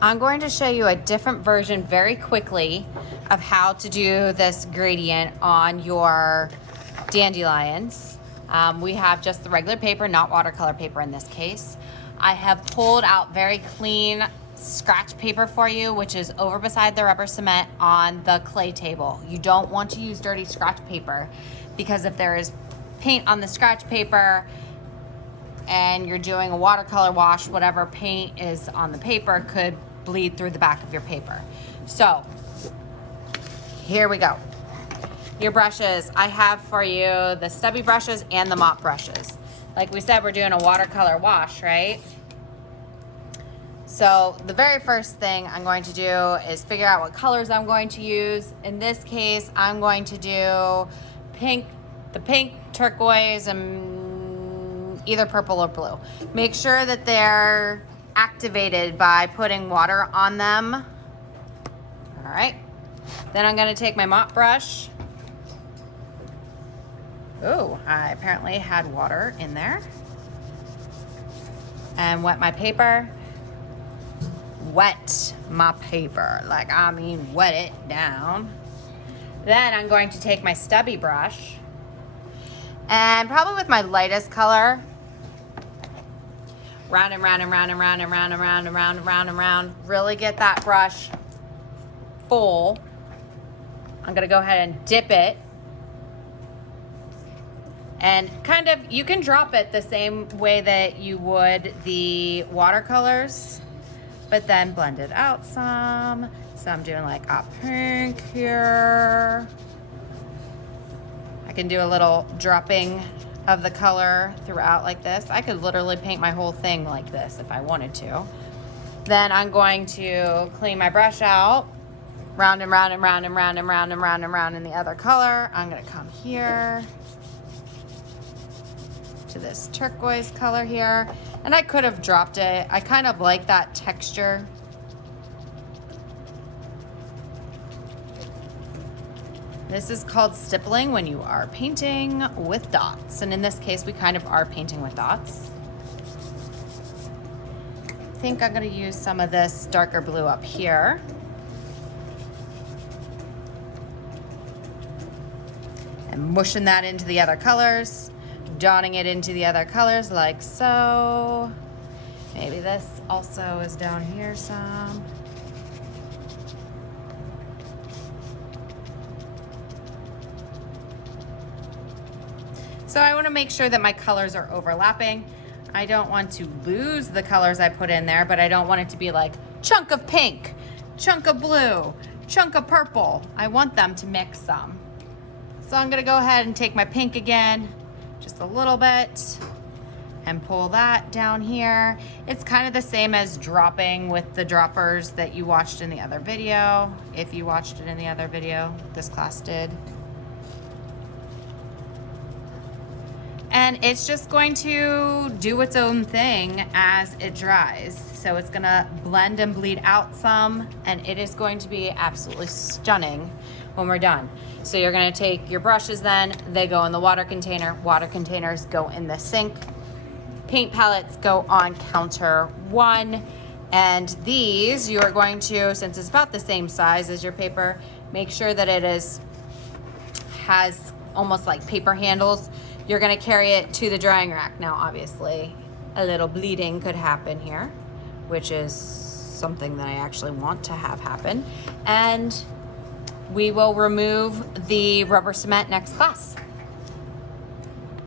I'm going to show you a different version very quickly of how to do this gradient on your dandelions. We have just the regular paper, not watercolor paper in this case. I have pulled out very clean scratch paper for you, which is over beside the rubber cement on the clay table. You don't want to use dirty scratch paper because if there is paint on the scratch paper and you're doing a watercolor wash, whatever paint is on the paper could bleed through the back of your paper. So here we go. Your brushes, I have for you the stubby brushes and the mop brushes. Like we said, we're doing a watercolor wash, right? So the very first thing I'm going to do is figure out what colors I'm going to use. In this case, I'm going to do the pink, turquoise, and either purple or blue. Make sure that they're activated by putting water on them. All right. Then I'm going to take my mop brush. Oh, I apparently had water in there. And wet my paper. Wet my paper. Like, I mean, wet it down. Then I'm going to take my stubby brush. And probably with my lightest color, round and round and round and round and round and round and round and round and round. Really get that brush full. I'm gonna go ahead and dip it. And kind of, you can drop it the same way that you would the watercolors, but then blend it out some. So I'm doing like a pink here. I can do a little dropping of the color throughout like this. I could literally paint my whole thing like this if I wanted to. Then I'm going to clean my brush out, round and round and round and round and round and round and round in the other color. I'm gonna come here to this turquoise color here. And I could have dropped it. I kind of like that texture. This is called stippling when you are painting with dots. And in this case, we kind of are painting with dots. I think I'm gonna use some of this darker blue up here. And mushing that into the other colors, dotting it into the other colors like so. Maybe this also is down here some. So I want to make sure that my colors are overlapping. I don't want to lose the colors I put in there, but I don't want it to be like chunk of pink, chunk of blue, chunk of purple. I want them to mix some. So I'm gonna go ahead and take my pink again, just a little bit, and pull that down here. It's kind of the same as dropping with the droppers that you watched in the other video. If you watched it in the other video, this class did. And it's just going to do its own thing as it dries. So it's gonna blend and bleed out some, and it is going to be absolutely stunning when we're done. So you're gonna take your brushes then, they go in the water container, water containers go in the sink, paint palettes go on counter 1, and these you are going to, since it's about the same size as your paper, make sure that it has almost like paper handles. You're gonna carry it to the drying rack. Now, obviously, a little bleeding could happen here, which is something that I actually want to have happen. And we will remove the rubber cement next class.